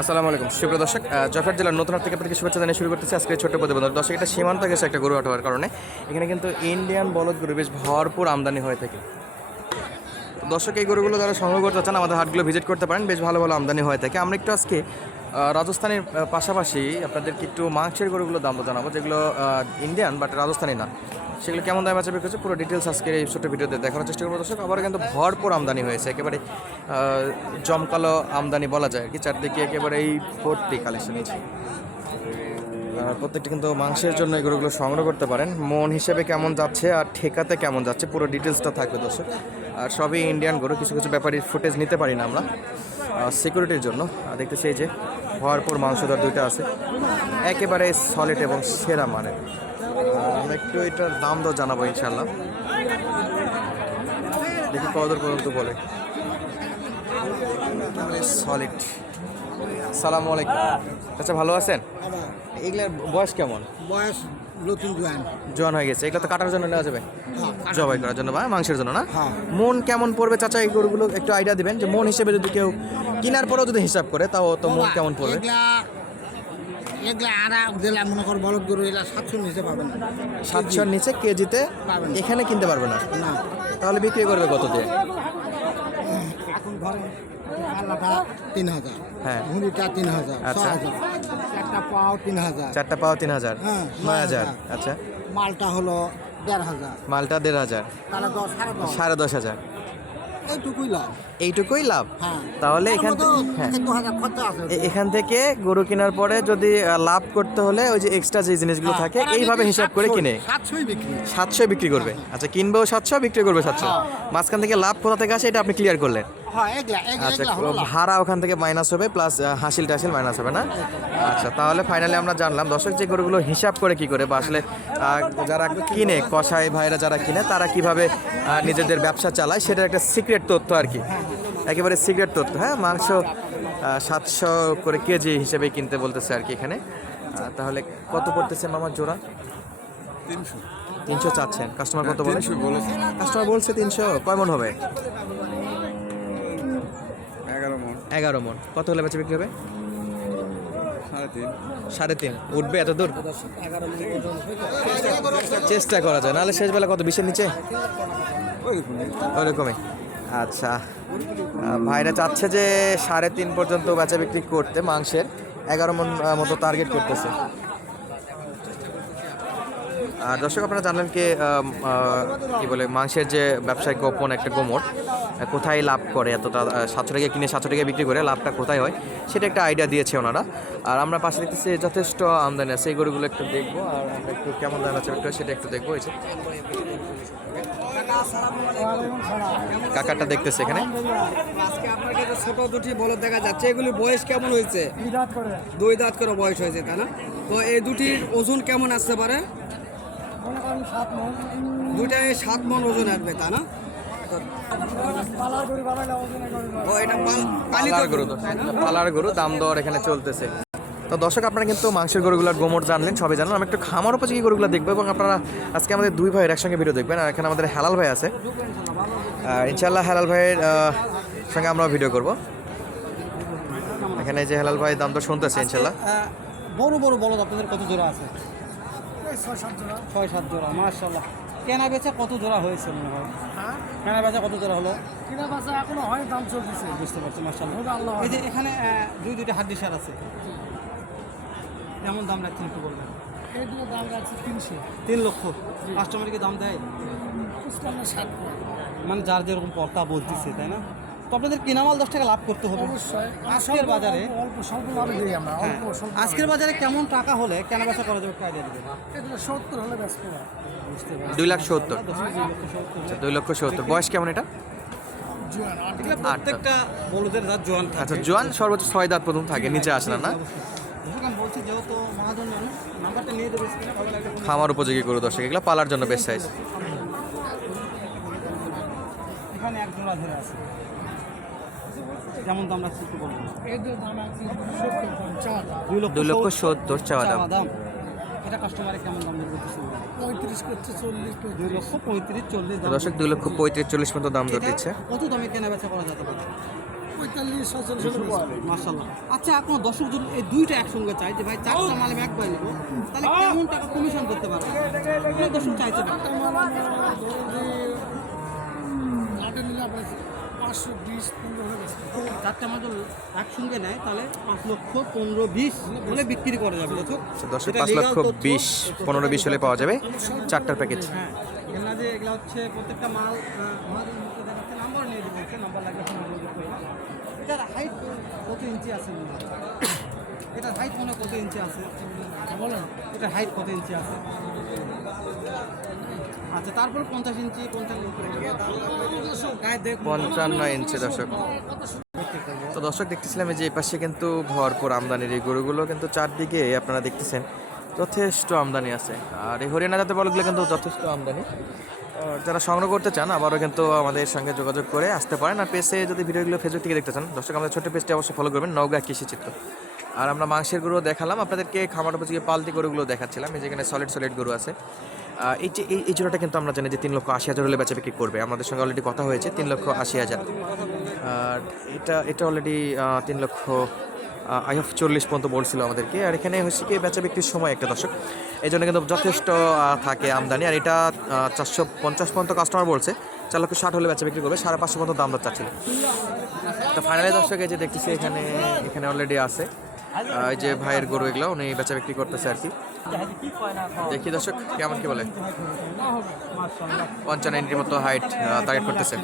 আসসালামু আলাইকুম। সুপ্রিয় দর্শক জয়ফার জেলার নতুন থেকে আপনাদেরকে শুভেচ্ছা জানিয়ে শুরু করতেছি আজকে ছোট্ট প্রতিবেদন। দর্শক, এটা সীমান্ত গেছে একটা গরু হওয়ার কারণে। এখানে কিন্তু ইন্ডিয়ান বলদ গরু বেশ ভরপুর আমদানি হয়ে থাকে। দর্শক, এই গরুগুলো যারা সংগ্রহ করতে চান, আমাদের হাটগুলো ভিজিট করতে পারেন। বেশ ভালো ভালো আমদানি হয়ে থাকে। আমরা একটু আজকে রাজস্থানের পাশাপাশি আপনাদেরকে একটু মাংসের গরুগুলো দাম জানাব, যেগুলো ইন্ডিয়ান বাট রাজস্থানি না। সেগুলো কেমন দামে আছে বিক্রি পুরো ডিটেলস আজকে এই ছোটো ভিডিওতে দেখানোর চেষ্টা করব। দর্শক আবার কিন্তু ভরপুর আমদানি হয়েছে, একেবারে জমকালো আমদানি বলা যায় কি। চারদিকে একেবারে এই ভর্তি কালেকশন আছে প্রত্যেকটা কিন্তু মাংসের জন্য এই গরুগুলো সংগ্রহ করতে পারেন। মন হিসেবে কেমন যাচ্ছে আর ঠেকাতে কেমন যাচ্ছে, পুরো ডিটেলসটা থাকবে দর্শক। আর সবই ইন্ডিয়ান গরু, কিছু কিছু ব্যাপারই ফুটেজ নিতে পারি না আমরা। সিকিউরিটির জন্য। আর দেখতেছি এই যে ভরপুর মাংস দর দুইটা আছে। একেবারে সলিড এবং সেরা মানে আমরা একটু এটার দাম দর জানাব ইনশাল্লাহ দেখি কদর পর্যন্ত বলে। সলিড সালামু আলাইকুম। আচ্ছা ভালো আছেন? এগুলার বয়স কেমন? বয়স নতুন জোয়ান জোয়ান হয়ে গেছে। এগুলো তো কাটার জন্য নেওয়া যাবে। জবাই করার জন্য বা মাংসের জন্য না? হ্যাঁ। মন কেমন পড়বে? চাচা এই গরুগুলো একটু আইডিয়া দিবেন যে মন হিসেবে যদি কেউ কেনার পরেও যদি হিসাব করে তাও তো মন কেমন পড়বে? এগুলা এগুলা দিলে মনে কর বলদ গরু এগুলা সাতশো নিচে পাবেন। সাতশোর নিচে কেজিতে এখানে কিনতে পারবে না? না। তাহলে বিক্রি করবে কত দিয়ে? এখন তিন হাজার। হ্যাঁ। ভুঁড়িটা তিন হাজার আচ্ছা। হাজার চারটা পাও তিন হাজার চারটা পাও তিন হাজার হ্যাঁ, নয় হাজার। আচ্ছা। মালটা হলো দেড় হাজার মালটা দেড় হাজার সাড়ে দশ। সাড়ে দশ হাজার। এইটুকুই লাভ এইটুকুই লাভ। হ্যাঁ। তাহলে এখান থেকে হ্যাঁ। এখান থেকে গরু কেনার পরে যদি লাভ করতে হলে ওই যে এক্সট্রা যে জিনিসগুলো হ্যাঁ, থাকে এইভাবে হিসাব করে কিনে। সাতশো বিক্রি। করবে। আচ্ছা কিনবেও সাতশো বিক্রি করবে সাতশো। মাঝখান থেকে লাভ কোথা থেকে আসে এটা আপনি ক্লিয়ার করলেন। আচ্ছা। ভাড়া ওখান থেকে মাইনাস হবে প্লাস হাসিল টাসিল মাইনাস হবে না? আচ্ছা তাহলে ফাইনালি আমরা জানলাম দর্শক যে গরুগুলো হিসাব করে কি করে বা আসলে যারা কিনে কষাই ভাইরা যারা কিনে তারা কীভাবে নিজেদের ব্যবসা চালায় সেটার একটা সিক্রেট তথ্য আর কি। একেবারে সিগারেট তথ্য হ্যাঁ? মাংস সাতশো করে কেজি হিসেবে কিনতে বলতেছে আর কি এখানে। তাহলে কত পড়তেছে মামার জোড়া? তিনশো। তিনশো চাচ্ছেন। কাস্টমার কত বলে? কাস্টমার বলছে তিনশো। কয় মন হবে? এগারো মন। এগারো মন। কত হলে বেচে বিক্রি হবে? সাড়ে তিন। উঠবে এত দূর? চেষ্টা করা যায়। নাহলে শেষ বেলা কত বিশের নিচে? ওইরকমই। আচ্ছা ভাইরা চাচ্ছে যে সাড়ে তিন পর্যন্ত বেচা বিক্রি করতে মাংসের। এগারো মন মতো টার্গেট করতেছে। দর্শক আপনারা জানলেন কি কি বলে মাংসের যে ব্যবসায় গোপন একটা গোমর কোথায় লাভ করে এতটা সাতশো টাকা কিনে সাতশো টাকা বিক্রি করে লাভটা কোথায় হয় সেটা একটা আইডিয়া দিয়েছে ওনারা। আর আমরা পাশে দেখতেছি যথেষ্ট আমদানি আছে এই গরুগুলো একটু দেখব আর আমরা একটু কেমন দাম আছে একটু সেটা একটু দেখব এই যে। কাকারটা দেখতেছে এখানে। আজকে আপনার কাছে ছোট দুটি বলদ দেখা যাচ্ছে এগুলির বয়স কেমন হয়েছে? দুই দাঁত করে বয়স হয়েছে তাই না? তো এই দুটির ওজন কেমন আসতে পারে? দুইটায় সাত মন। ওজন আসবে তা না? ও এটা পালার গরু? পালার দাম দর এখানে চলতেছে। তো দর্শক আপনারা কিন্তু মাংসের গরুগুলোর গোমর জানলেন সবাই জানলেন। আমি একটু খামার উপযোগী গরুগুলো দেখব এবং আপনারা আজকে আমাদের দুই ভাইয়ের একসঙ্গে ভিডিও দেখবেন। আর এখানে আমাদের হেলাল ভাই আছে। আর ইনশাল্লাহ হেলাল ভাইয়ের সঙ্গে আমরা ভিডিও করব। এখানে যে হেলাল ভাই দাম দর শুনতেছে ইনশাল্লাহ বড় বড় বলদ আপনাদের কত জোড়া আছে? ছয় সাত জোড়া মার্শাল্লাহ কেনা বেচা কত জোড়া হয়েছে মনে হয়? কেনা বেচা কত জোড়া হলো? কিনা বাসা এখনও হয় দাম চলতেছে। বুঝতে পারছি মার্শাল্লাহ এই যে এখানে দুই দুইটা হাড্ডি সার আছে। কেমন দাম রাখছেন একটু বলবেন? এই দুটো দাম রাখছে তিনশো। তিন লক্ষ। কাস্টমারকে দাম দেয়। মানে যার যেরকম পর্তা বলতেছে তাই না? তো আপনাদের কেনামাল দশ টাকা লাভ করতে হবে? অবশ্যই। আজকের বাজারে অল্প স্বল্প লাভে দিই আমরা হ্যাঁ, অল্প স্বল্প আজকের বাজারে কেমন টাকা হলে কেনা বেচা করা যাবে একটা আইডিয়া দেবেন। এগুলো সত্তর হলে ব্যস্ত না। দুই লাখ সত্তর। আচ্ছা দুই লক্ষ সত্তর। বয়স কেমন এটা? প্রত্যেকটা বলদের রাত জোয়ান আচ্ছা জোয়ান সর্বোচ্চ ছয় দাঁত প্রথম থাকে নিচে আসে না না? খামার উপযোগী গরু দর্শক এগুলো পালার জন্য বেস্ট সাইজ এখানে এক জোড়া ধরে আছে। যেমন দাম রাখছি একটু চার দুই লক্ষ দুই লক্ষ সত্তর চাওয়া দাম। দাম। এটা কাস্টমারে কেমন দাম করতেছে? পঁয়ত্রিশ করছে চল্লিশ দুই লক্ষ পঁয়ত্রিশ চল্লিশ দর্শক দুই লক্ষ পঁয়ত্রিশ চল্লিশ পর্যন্ত দাম দর দিচ্ছে। কত দামে কেনা বেচা করা যেতে পারে? পঁয়তাল্লিশ বেচবো। আচ্ছা আপনার দর্শক যদি এই দুইটা একসঙ্গে চাই যে ভাই চারটা মাল আমি একবার নেব তাহলে কেমন টাকা কমিশন করতে পারবে? দর্শক চাইছে না মাল পাঁচশো বিশ পনেরো হলে বেচবো। চারটা মাল একসঙ্গে নেয় তাহলে পাঁচ লক্ষ পনেরো বিশ হলে বিক্রি করা যাবে দর্শক। আচ্ছা, পাঁচ লক্ষ বিশ পনেরো বিশ হলে পাওয়া যাবে চারটার প্যাকেজ হ্যাঁ এর যে এগুলো হচ্ছে প্রত্যেকটা মাল দেখাচ্ছে নাম্বার নিয়ে বলছে নাম্বার লাগবে। এটার হাইট কত ইঞ্চি আছে মনে এটার হাইট মনে কত ইঞ্চি আছে? বলেন এটার হাইট কত ইঞ্চি আছে? আচ্ছা তারপর পঞ্চাশ ইঞ্চি পঞ্চান্ন ইঞ্চি দর্শক। তো দর্শক দেখতেছিলাম এই যে এই পাশে কিন্তু ভরপুর আমদানির এই গরুগুলো কিন্তু চারদিকে আপনারা দেখতেছেন যথেষ্ট আমদানি আছে। আর এই হরিয়ানা জাতের বলগুলো কিন্তু যথেষ্ট আমদানি। যারা সংগ্রহ করতে চান আবারও কিন্তু আমাদের সঙ্গে যোগাযোগ করে আসতে পারেন। আর পেজে যদি ভিডিওগুলো ফেসবুক থেকে দেখতে চান দর্শক আমাদের ছোট্ট পেজটি অবশ্যই ফলো করবেন নওগাঁ কৃষি চিত্র। আর আমরা মাংসের গরু দেখালাম। আপনাদেরকে খামার উপযোগী পালতি গরুগুলো দেখাচ্ছিলাম। এই যেখানে সলিড সলিড গরু আছে। এই যে, এই জোড়াটা কিন্তু আমরা জানি যে তিন লক্ষ আশি হাজার হলে বেচা বিক্রি করবে। আমাদের সঙ্গে অলরেডি কথা হয়েছে, তিন লক্ষ আশি হাজার। আর এটা এটা অলরেডি তিন লক্ষ আই অফ চল্লিশ পর্যন্ত বলছিল আমাদেরকে। আর এখানে হচ্ছে কি বেচা বিক্রির সময় একটা দর্শক, এই জন্য কিন্তু যথেষ্ট থাকে আমদানি। আর এটা চারশো পঞ্চাশ পর্যন্ত কাস্টমার বলছে, চার লক্ষ ষাট হলে বেচা বিক্রি করবে, সাড়ে পাঁচশো পর্যন্ত দাম দর চাচ্ছিল তো ফাইনালি দর্শক, এই যে দেখতেছি এখানে এখানে অলরেডি আছে। এই যে ভাইয়ের গরু এগুলো, উনি বেচা বিক্রি করতেছে আর কি। দেখি দর্শক কেমন কি বলে। পঞ্চান্ন ইঞ্চির মতো হাইট টার্গেট করতেছে।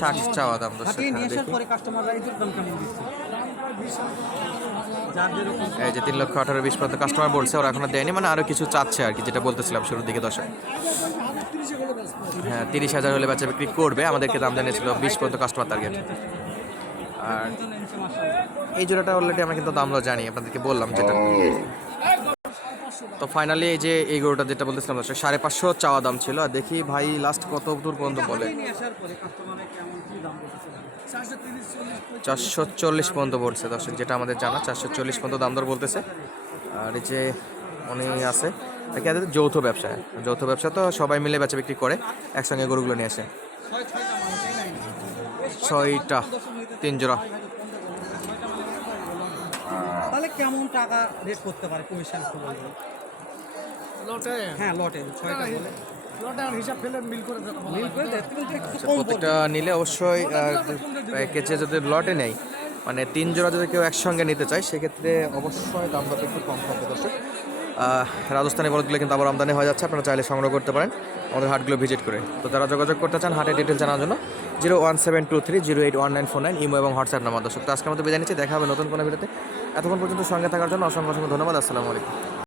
ষাট চাওয়া দাম। হ্যাঁ, এই যে তিন লক্ষ আঠারো বিশ পর্যন্ত কাস্টমার বলছে ওরা এখনও দেয়নি মানে আরও কিছু চাচ্ছে আর কি যেটা বলতেছিলাম শুরুর দিকে দর্শক। হ্যাঁ তিরিশ হাজার হলে বাচ্চা বিক্রি করবে আমাদেরকে দাম জানিয়েছিল বিশ পর্যন্ত কাস্টমার টার্গেট আর এই জোড়াটা অলরেডি আমরা কিন্তু দামও জানি, আপনাদেরকে বললাম যেটা। তো ফাইনালি এই যে এই গরুটা যেটা বলতেছিলাম সাড়ে পাঁচশো চাওয়া দাম ছিল। আর দেখি ভাই লাস্ট কত দূর পর্যন্ত বলে? দাম চারশো চল্লিশ পর্যন্ত বলছে দর্শক, যেটা আমাদের জানা, চারশো চল্লিশ পর্যন্ত দাম দর বলতেছে। আর এই যে উনি আছে একে এদের যৌথ ব্যবসা যৌথ ব্যবসা তো সবাই মিলে বেচা বিক্রি করে, একসঙ্গে গরুগুলো নিয়ে আসে। ছয়টা, তিন জোড়া। তাহলে কেমন টাকা রেট করতে পারে কমিশন লটে। হ্যাঁ লটে ছয়টা বলে। নিলে অবশ্যই কেচে যদি লটে নেই মানে তিন জোড়া যদি কেউ একসঙ্গে নিতে চায় সেক্ষেত্রে অবশ্যই দাম দরটা একটু কম থাকবে দর্শক। রাজস্থানি বলদগুলো কিন্তু আবার আমদানি হয়ে যাচ্ছে আপনারা চাইলে সংগ্রহ করতে পারেন। আমাদের হাটগুলো ভিজিট করে। তো তারা যোগাযোগ করতে চান হাটের ডিটেলস জানার জন্য zero one seven two three zero eight one nine four nine Imo এবং হোয়াটসঅ্যাপ নাম্বার দর্শক। তো আজকের মতো বেজে নিচ্ছি দেখা হবে নতুন কোনো ভিডিওতে। এতক্ষণ পর্যন্ত সঙ্গে থাকার জন্য অসংখ্য অসংখ্য ধন্যবাদ। আসসালামু আলাইকুম।